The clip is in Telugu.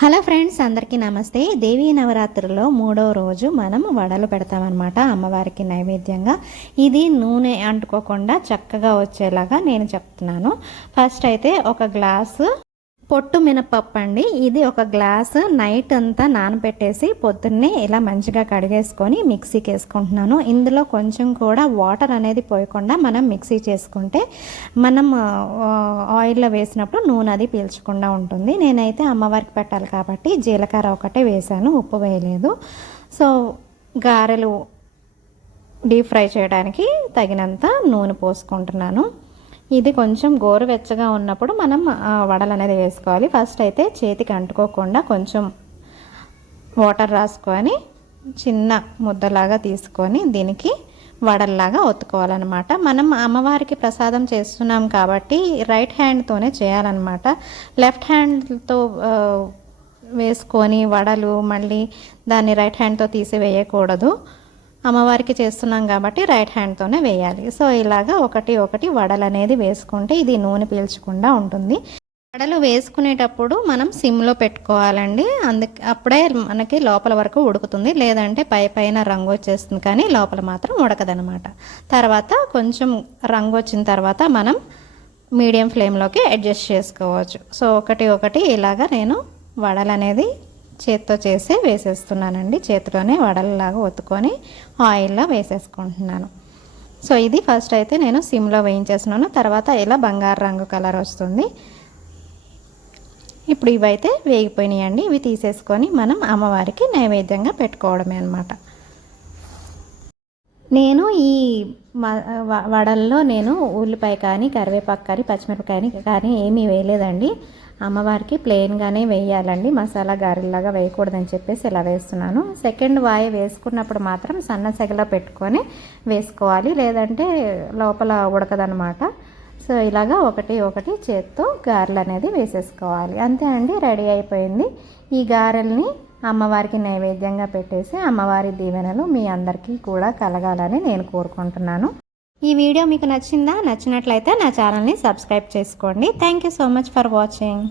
హలో ఫ్రెండ్స్, అందరికీ నమస్తే. దేవీ నవరాత్రుల్లో 3వ రోజు మనం వడలు పెడతామన్నమాట అమ్మవారికి నైవేద్యంగా. ఇది నూనె అంటుకోకుండా చక్కగా వచ్చేలాగా నేను చెప్తున్నాను. ఫస్ట్ అయితే ఒక గ్లాసు పొట్టు మినపప్పు అండి. ఇది ఒక గ్లాసు నైట్ అంతా నానబెట్టేసి పొద్దున్నే ఇలా మంచిగా కడిగేసుకొని మిక్సీకి వేసుకుంటున్నాను. ఇందులో కొంచెం కూడా వాటర్ అనేది పోయకుండా మనం మిక్సీ చేసుకుంటే మనం ఆయిల్లో వేసినప్పుడు నూనె అది పీల్చకుండా ఉంటుంది. నేనైతే అమ్మవారికి పెట్టాలి కాబట్టి జీలకర్ర ఒకటే వేసాను, ఉప్పు వేయలేదు. సో గారెలు డీప్ ఫ్రై చేయడానికి తగినంత నూనె పోసుకుంటున్నాను. ఇది కొంచెం గోరువెచ్చగా ఉన్నప్పుడు మనం వడలు అనేది వేసుకోవాలి. ఫస్ట్ అయితే చేతికి అంటుకోకుండా కొంచెం వాటర్ రాసుకొని చిన్న ముద్దలాగా తీసుకొని దీనికి వడల్లాగా ఒత్తుకోవాలన్నమాట. మనం అమ్మవారికి ప్రసాదం చేస్తున్నాం కాబట్టి రైట్ హ్యాండ్తోనే చేయాలన్నమాట. లెఫ్ట్ హ్యాండ్తో వేసుకొని వడలు మళ్ళీ దాన్ని రైట్ హ్యాండ్తో తీసి వేయకూడదు. అమ్మవారికి చేస్తున్నాం కాబట్టి రైట్ హ్యాండ్తోనే వేయాలి. సో ఇలాగా ఒకటి ఒకటి వడలు అనేది వేసుకుంటే ఇది నూనె పీల్చకుండా ఉంటుంది. వడలు వేసుకునేటప్పుడు మనం సిమ్లో పెట్టుకోవాలండి. అప్పుడే మనకి లోపల వరకు ఉడుకుతుంది, లేదంటే పైన రంగు వచ్చేస్తుంది కానీ లోపల మాత్రం ఉడకదనమాట. తర్వాత కొంచెం రంగు వచ్చిన తర్వాత మనం మీడియం ఫ్లేమ్లోకి అడ్జస్ట్ చేసుకోవచ్చు. సో ఒకటి ఒకటి ఇలాగా నేను వడలు అనేది చేత్తో చేసి వేసేస్తున్నానండి. చేతిలోనే వడలలాగా ఒత్తుకొని ఆయిల్లో వేసేసుకుంటున్నాను. సో ఇది ఫస్ట్ అయితే నేను సిమ్లో వేయించేస్తున్నాను. తర్వాత ఇలా బంగారు రంగు కలర్ వస్తుంది. ఇప్పుడు ఇవైతే వేగిపోయినాయండి. ఇవి తీసేసుకొని మనం అమ్మవారికి నైవేద్యంగా పెట్టుకోవడమే అన్నమాట. నేను ఈ వడల్లో నేను ఉల్లిపాయ కానీ కరివేపాకు కానీ పచ్చిమిరపకాయని కానీ ఏమీ వేయలేదండి. అమ్మవారికి ప్లెయిన్గానే వేయాలండి, మసాలా గారెల్లాగా వేయకూడదని చెప్పేసి ఇలా వేస్తున్నాను. సెకండ్ వాయ వేసుకున్నప్పుడు మాత్రం సన్న సెగలో పెట్టుకొని వేసుకోవాలి, లేదంటే లోపల ఉడకదనమాట. సో ఇలాగా ఒకటి ఒకటి చేత్తో గారెలు అనేది వేసేసుకోవాలి. అంతే అండి, రెడీ అయిపోయింది. ఈ గారెల్ని అమ్మవారికి నైవేద్యంగా పెట్టేసి అమ్మవారి దీవెనలు మీ అందరికీ కూడా కలగాలని నేను కోరుకుంటున్నాను. ఈ వీడియో మీకు నచ్చిందా? నచ్చినట్లయితే నా ఛానల్ని సబ్స్క్రైబ్ చేసుకోండి. Thank you so much for watching.